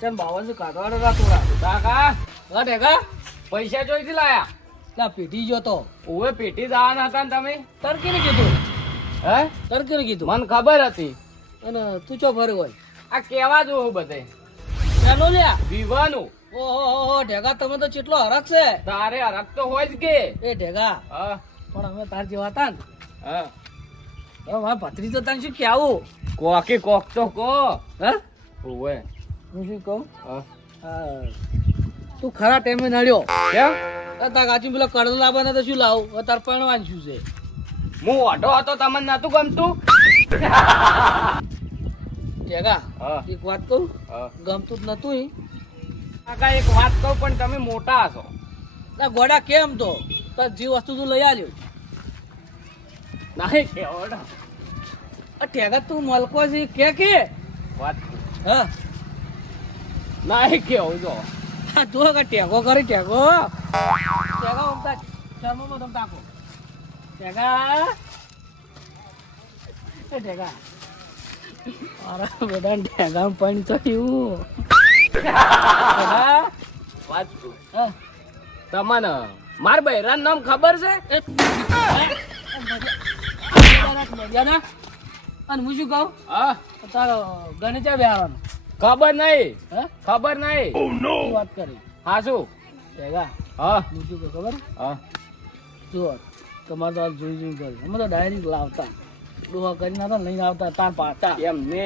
55 52 કાઢવાના હતા થોડા. કાકા હા ઢેગા પૈસા જોઈથી લાયા? ત્યાં પેટી ગયો તો ઓવે પેટી જવાના હતા ને તમે? તરકીને કીધું હે? તરકીને કીધું મને ખબર હતી. અને તું ચો ફરે હોય આ કેવા જોવું બધે ચાલો લ્યા. વિવાનું. ઓહો ઢેગા તમે તો કેટલો હરખ છે. તારે હરક તો હોય જ કે. એ ઢેગા હા પણ અમે તાર જેવા હતા ને હા હવે મારા ભત્રી તો તને શું કેવું કોકી કોક તો કો. હે ઓવે હું શું કહું હા હા, તું ખરા ટાઈમે નડ્યો. કેમ? તાર કાચી પેલા કડલ લાવવાના તો શું લાવું હવે તાર પરણવાનું શું છે. હું ઓઢો હતો તમને નતું ગમતું? ઢેગા હા એક વાત કહું હા. ગમતું જ નતું ઈ. કાકા એક વાત કહું પણ તમે મોટા હશો. ના ગોડા કેમ તો તાર જે વસ્તુ તું લઈ આવ્યો. નહીં કેવડ આ ઢેગા તું મલકો છે કે વાત હા નહીં કેવું જો. આ જો કે ટેગો કરી ટેગો ટેગા ઉમતા શર્મમાં તમ તાકો ટેગા એ ટેગા મારા બધા ટેગા પણ તો એવું ટેગા વાત હા તમને માર બૈરાન નામ ખબર છે? મજાના અને હું શું કહું હા તારો ગણેચા બેહારવાનો ખબર નહીં. હે ખબર નહીં. શું વાત કરી હા શું? ટેગા હા હું શું કહું ખબર હા જુઓ તમારે તો આ જોઈ કરી અમે તો ડાયરેક્ટ લાવતા ડોહા કરીને હતા લઈને આવતા તાર પાતા એમ ને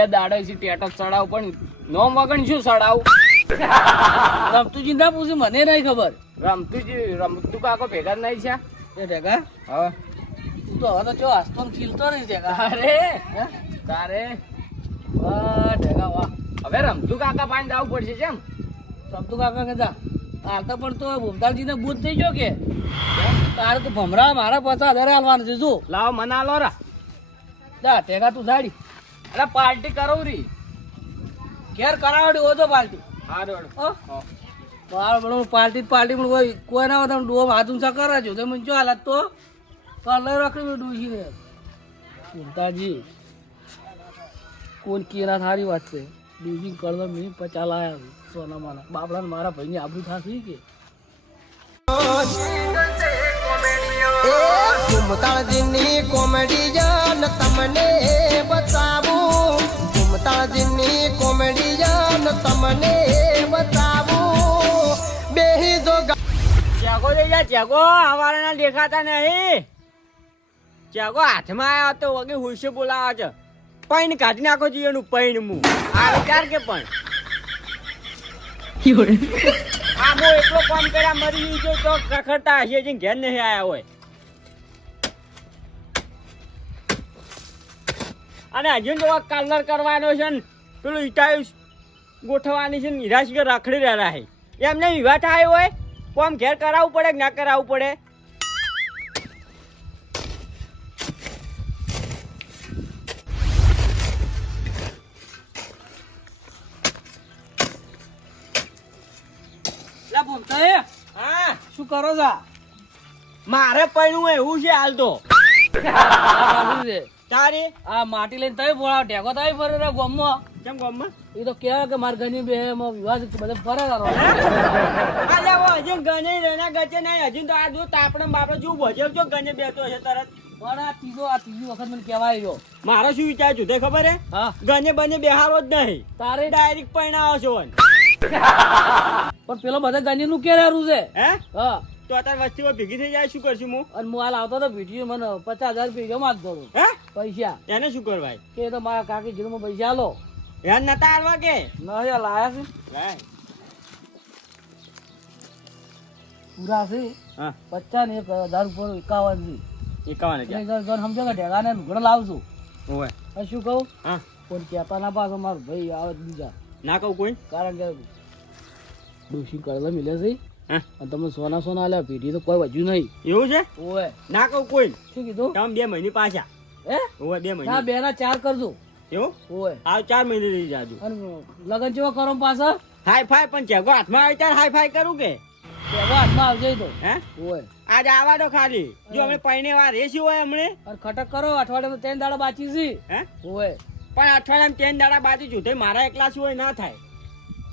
એ દાડો છે ટેટો ચડાવ પણ નોમ વગણ શું ચડાવ? રમતુજી ના પૂછ્યું મને નહીં ખબર રમતું કાકો ભેગા નહીં છે. એ ઢેગા હા તું તો હવે તો ચો હસતો ને ખીલતો નહીં ઢેગા તારે હે તારે વાહ ઢેગા વાહ હવે રમતું કાકા પાસે જવું પડશે કેમ? રમતું કાકા કહેતા હાલતા પણ તો ભૂમતાલજી ને બૂથ થઈ ગયો કે તારે તો ભમરા મારા 50,000 હાલવાનું છે શું લાવ મના લો રા. જા ઢેગા તું સાડી અરે પાર્ટી કરો રી. ઘેર કરાવડી હોય તો પાર્ટી હા રોડ પાર્ટી પણ કોઈ ના હોય ડોમ હાથ ઊંચા કરે છે તો મને જો હાલત તો લઈ રખડી ડૂસી ને ભૂમતાજી કોણ કેરા થારી વાત છે ડૂસી કળવા મેં 50 લાયા સોના માના બાપડા મારા ભાઈની આબરૂ થાકી કે ઘુમતાળજીની કોમેડી જાન તમને બતાવું ઘુમતાળજીની કોમેડી જાન તમને બતાવું બેહી જો ચેકો લઈ જા ચેકો હવારના દેખાતા નહીં. ચેકો હાથમાં આવ્યો તો વગે હુશે બોલાવા છે. પૈન કાઢી નાખો જોઈએ એનું પૈન મું આ વિચાર કે પણ આ મો એટલો કામ કર્યા મરી ગયો તો રખડતા હશે જે ઘેર નહીં આયા હોય. અને હજુ તો કલર કરવાનો છે ને પેલું ઈટાયું ગોઠવવાની છે ને નિરાશ કે રખડી રહ્યા છે એમને વિવાહ થાય હોય કોમ ઘેર કરાવવું પડે કે ના કરાવવું પડે? હા શું કરો છો મારે પૈણું એવું છે હાલ તો તારી આ માટી લઈને તય બોલાવ ઢેકો તય ફરે રે ગોમમાં કેમ ગામમાં એ તો કેવા કે માર ઘરની બે વિવાહ બધે ફરે તારો અલ્યા ઓ હજુ ગને રેના ગચે નહીં હજુ તો આ જો તાપડે બાપડે જો ભજે જો ગને બેઠો છે તરત પણ આ ત્રીજી વખત મને કહેવાય રહ્યો મારો શું વિચાર છું તે ખબર હે હા ગને બને બેહારો જ નહીં તારે ડાયરેક્ટ પૈણાવો છો પણ પેલો બધા ગાંધી નું કેરારું છે હે હા તો અત્યારે વસ્તીઓ ભેગી થઈ જાય શું કરશું હું? અને હું હાલ આવતો તો ભીટીઓ મને 50,000 રૂપિયા માંગતો હતો હે પૈસા એને શું કરવાય? કે એ તો મારા કાકી જીરમાં પૈસા આલો યાર નતા આલવા કે ના લાયા છે લાય. પૂરા છે હા 50 ને 1,000 ઉપર 51 છે 51 હજાર. એટલે સમજો કે ઢેગાને લુગડા લાવશું ઓવે હવે શું કહું હા પણ કહેતા ના પાછો મારો ભાઈ આવે બીજા ના કહું કોઈ કારણ કે ડોશી કરલા મિલે છે હા અને તમે સોના આલ્યા પીઢી તો કોઈ વધ્યું નહીં એવું છે? ઓય ના કહું કોઈ શું કીધું તમે 2 મહિને પાછા હે ઓવે 2 ના મહિને 2 ના 4 કરજો એવું ઓય આ 4 મહિને રહી જાજુ અને લગન જેવો કરો પાછા હાઈ ફાઈ પણ ચેગો હાથમાં આવી ત્યારે હાઈ ફાઈ કરું કે પેલા હાથમાં આવજે તો હે ઓય આજ આવા દો ખાલી જો અમે પૈણે વાર રેસી હોય હમણે અને ખટક કરો અઠવાડિયામાં 3 દાડા બાકી છે હે ઓય પણ અઠવાડિયામાં 3 દાડા બાજુ જુઠે મારા એકલા શું હોય ના થાય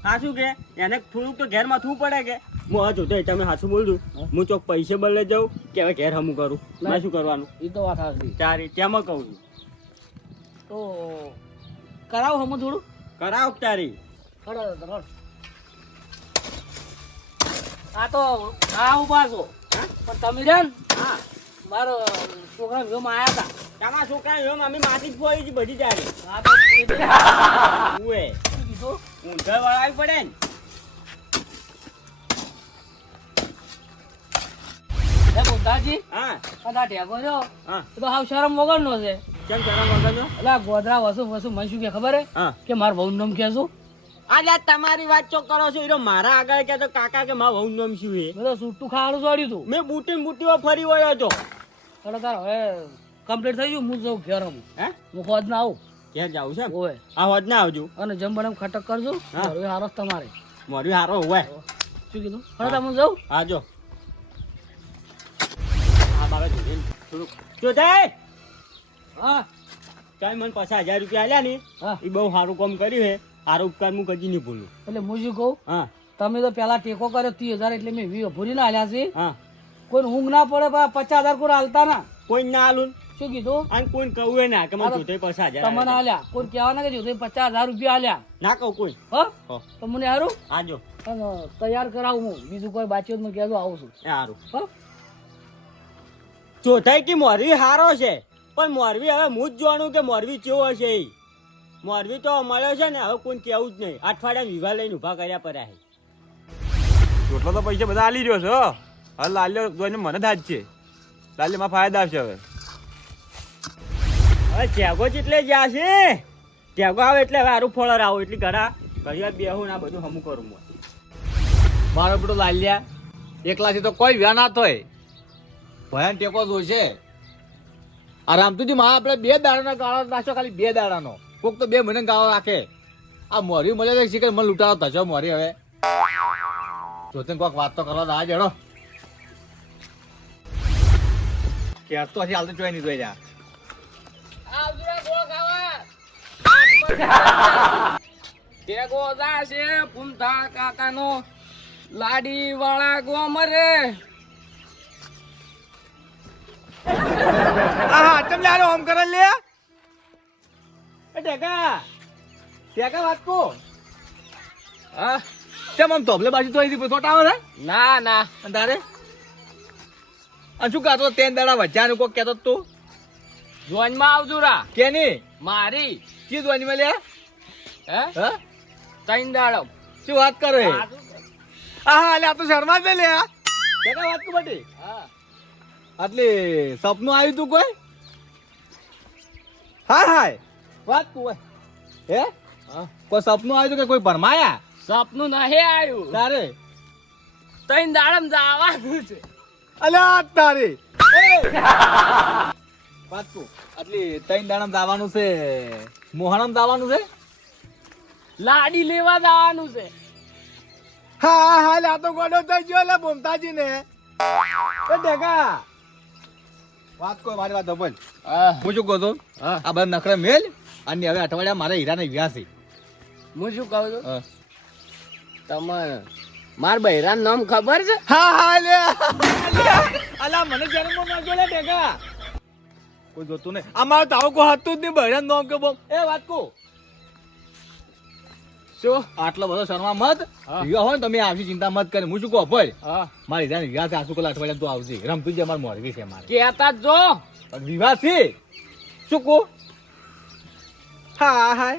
હાસું કે એને થોડુંક તો ઘેર માથવું પડે કે હું હા જોતો તમે હાસું બોલજો હું ચોક પૈસે બદલે જાઉં કે હવે ઘેર હમું કરું મારે શું કરવાનું એ તો વાત સાચી. ચારી તેમાં કહું છું તો કરાવ હમું થોડું. કરાવ તારી હળો હળો. આ તો આ ઉભા છો પણ તમે રે ને હા મારો છોકરા જો આયા હતા. તમારા છોકરા એમ અમે માથી જ પોઈ છે બધી ચારી આ તો એટલે ઉએ શું કીધું? ઊંધા વાળાવી પડે ને હે બોધાજી હા આ ઢેકો છો હા એ તો હાવ શરમ વગરનો છે. કેમ શરમ વગરનો એટલે આ ગોધરા વસુ મને શું કે ખબર હે હા કે મારા ભાઉનું નામ કે શું? આજે તમારી વાત ચો કરો છો ઈરો મારા આગળ કે તો કાકા કે મારા વહુ નામ શું હે મેં તો છૂટું ખાવાનું છોડ્યું હતું. મેં બુટી બુટીઓ ફરી વળ્યો હતો એટલે તાર હવે કમ્પ્લીટ થઈ ગયું. હું જઉં ઘેર હું. હે હું ખોદ ના આવું. ઘેર જાવું છે ઓય આ હોજ ના આવજો અને જમ બને ખટક કરજો. હા. મારો હારો જ તમારે. મોરી હારો હોય શું કીધું? હવે તમે જાઉં. હા જો હા બાબા જોઈને થોડુંક જો જાય હા કાંઈ મને પાછા 1000 રૂપિયા આલ્યા ને હા. એ બહુ સારું કામ કર્યું હે સારો ઉપકાર હું કદી નહીં ભૂલું એટલે હું શું કહું, હા તમે તો પેલા ટેકો કર્યો 30,000 એટલે મેં 20 ભૂરી ના આલ્યા છે. હા કોઈ ઊંઘ ના પડે પણ 50,000 કોઈ હાલતા ના. કોઈ ના આલું શું કીધું? અને કોઈ કહું ના કે મને હાલો. જોતે પાછા 1000 તમને આલ્યા. આલ્યા કોઈ કહેવાના કે જોતે 50,000 રૂપિયા આલ્યા. ના કહું કોઈ હો હો તો મને હારું હા જો અને તૈયાર કરાવું હું. બીજું કોઈ બાચી મને કહેજો આવું છું. એ સારું હો ચોથાઈ કે મોરવી હારો છે પણ મોરવી હવે હું જ જાણું કે મોરવી કેવો હશે ઈ. મોરવી તો મળ્યો છે ને હવે કોઈ કેવું જ નહીં અઠવાડિયા વિવાહ લઈને ઉભા કર્યા પડ્યા છે એટલો તો પૈસા બધા આલી રહ્યો છો હવે લાલ્યો જોઈને મને થાજ છે લાલ્યોમાં ફાયદા આવશે હવે હવે ચેગો જેટલે જ્યાં છે ચેગો આવે એટલે હવે સારું ફળ આવો એટલે ઘણા ઘડિયાળ બેહું ને આ બધું હમું કરું હું મારો બેટો લાલ્યા એકલાથી તો કોઈ વ્યા ના થાય ભયાન ટેકો જોઈશે આ રામતુજી માં આપણે 2 દાડાનો ગાળો નાખ્યો ખાલી 2 દાડાનો કોક તો 2 મહિને ગાળો રાખે આ મોરી મળે તો શીખર મને લૂંટાવો થશો મોરી હવે જોતે કોઈક વાત તો કરવા દા જડો કે તો હજી હાલ તો જોઈ નહીં જોઈ જા આવજરા ગોળ ખાવા. ટેકો જાશે પુંથા કાકાનો લાડી વાળા ગોમરે. હા ચમ યાર ઓમ કરે લે એ ટેકા ટેકા વાત કો હા કેમ આમ તોબલે બાજુ તો અહીંથી છોટા આવે છે ના ના અને તારે અને શું કહેતો 3 દાડા વચ્ચાનું કોક કહેતો તું જોઈનમાં આવજુરા કેની મારી. ચીજ વાની માં લે હે હા 3 દાડો. શું વાત કરે હા લે આ તો શર્મા દે લે કેકા વાત કો બટી હા આટલે સપનું આવ્યું તું કોઈ હા હાય વાત તું હોય હે કોઈ સપનું આવ્યું તું કે કોઈ ભરમાયા સપનું નહીં આવ્યું. તારે 3 દાડમ જવાનું છે. અલ્યા તારી વાત તું આટલી 3 દાડામાં જવાનું છે મોહણમ જવાનું છે લાડી લેવા જવાનું છે. હા હા લે આ તો ગોડો થઈ ગયો લે બોમતાજી ને એ દેખા વાત કોઈ મારી વાત બોલ હા હું શું કહું છું આ બધા નખરે મેલ અને હવે અઠવાડિયા મારે હીરાને વ્યાહ છે હું શું કહું છું તમને માર બૈરાનું નામ ખબર છે? હા હા લે અલા મને જન્મ ના જો લે દેખા કોઈ જોતું નહીં અમારે તો આવું કોઈ હતું જ નહીં બહેરા નોમ કે બોમ એ વાત કો શું? આટલો બધો શર્મા મત હા. વિવાહ હોય ને તમે આવશે ચિંતા મત કરે હું શું કહું ભાઈ હા મારી હીરાને વ્યાહ છે આસુ કલા અઠવાડિયા તું આવજે રમતું જ અમારે મોરવી છે મારે કેતા જ જો. પણ વિવાહ છે શું કહું હા હા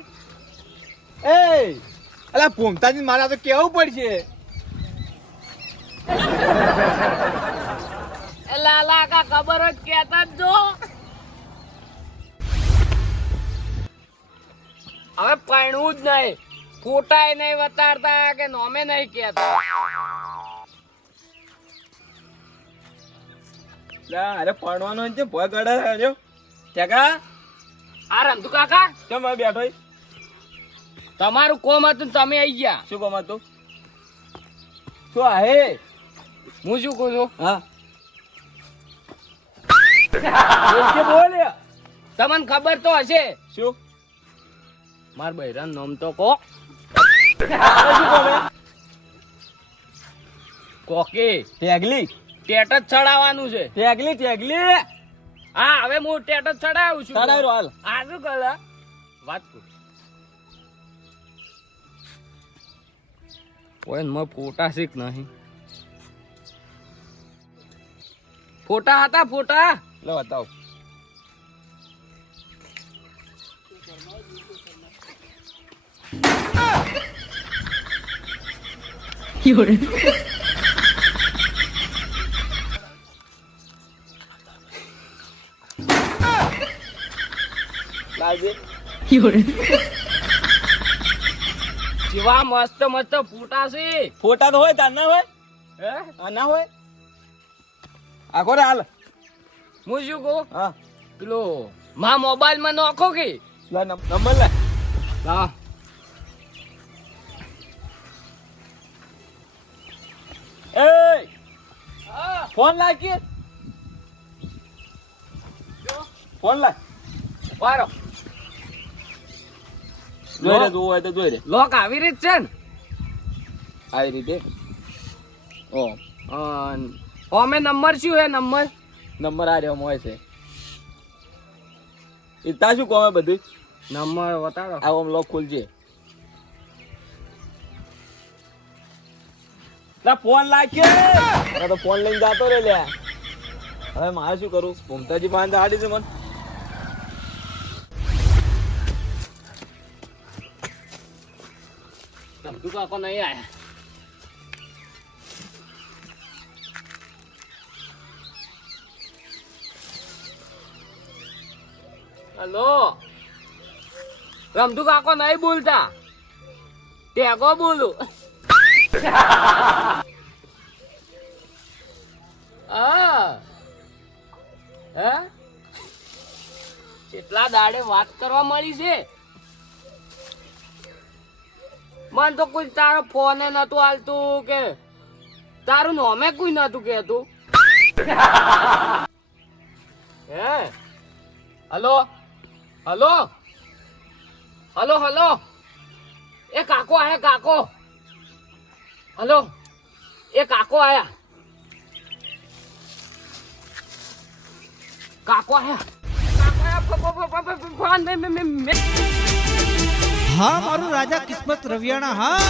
એ અલા ભૂમતાજી મારે આ તો કેવું પડશે એ લાલા કા ખબર જ કેતા જ જો. હવે પૈણું જ નહીં, ખોટાય નહીં વતાડતા કે નોમે નહીં કેતા. અરે પડવાનો છે ભોય ગળે રહ્યો ચકા આ રમતુ કાકા કેમ હવે બેઠો તમારું કોમ હતું ને તમે આઈ ગયા. શું કામ હતું શું હે હું શું કહું છું હા બોલ તમને ખબર તો હશે શું માર બૈરાનું નામ તો કહો. શું કહો કોકી ટેગલી ટેટ જ ચડાવવાનું છે. ટેગલી ટેગલી હા હવે હું ટેટ જ ચડાવું છું. ચડાવી રહ્યો હાલ. આ શું કરે વાત કર. ઓય મ ફોટા શીખ નહીં. ફોટા હતા ફોટા. લો બતાવો. લાવજે. જેવા મસ્ત મસ્ત ફોટા છે. ફોટા તો હોય તાર ના હોય હે આ ના હોય આખો રે હાલ. હું શું કહું હા પેલો મા મોબાઈલ માં નાખો કે લે નંબર લે. હા એ ફોન લાગ કે ફોન લાગ. વારો જોઈ રે જોવું હોય તો જોઈ રે. લોક આવી રીત છે ને. આવી રીતે ઓ અમે નંબર શું હે નંબર નંબર આ રહ્યો હોય છે. એ તા શું કોમે બધું નંબર બતાવો. આ ઓમ લોક ખુલજે. લા ફોન લાગે. અરે તો ફોન લઈને જાતો રે લે. હવે મારે શું કરું? ભૂમતાજી પાસે આડી છે મન. ધમધુ કાકો નહીં આયા. હલો રમધુ કાકો નહીં બોલતા. ટેગો બોલું. હા હે કેટલા દાડે વાત કરવા મળી છે. મન તો કોઈ તારો ફોન નતું હાલતું કે તારું નોમે કોઈ નતું કેતું. હે હલો હલો હલો હલો એ કાકો આયા કાકો. હલો એ કાકો આયા. કાકો આયા. હા મારું રાજા કિસ્મત રવિયાણા હા